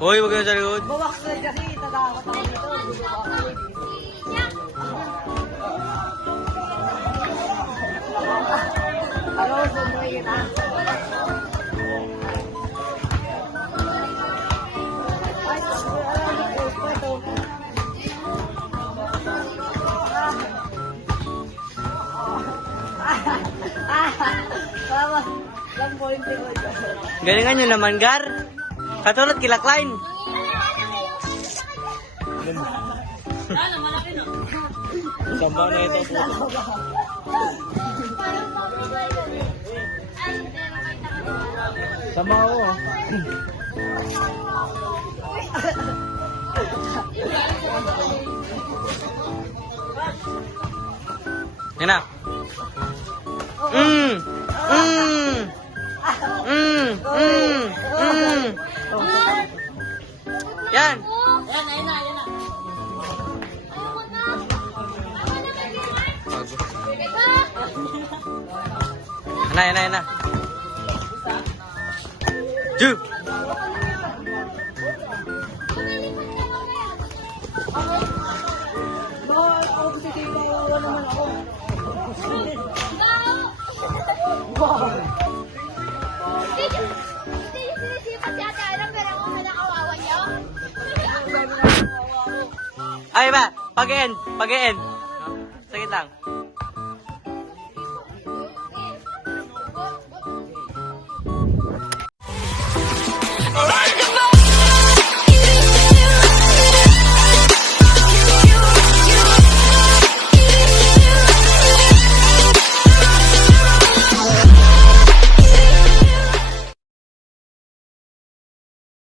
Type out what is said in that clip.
Hoy, wag na sa likod. Bawak na kasi, tatakot ako dito. Ano, sumuwi kita. Galingan nyo naman, Gar. Katulad kila Klein. Samba na ito po. Sama ako. Yan na. Yan. Yan na. Yan na. Ju. Ay ba, pag-end. Sakit lang.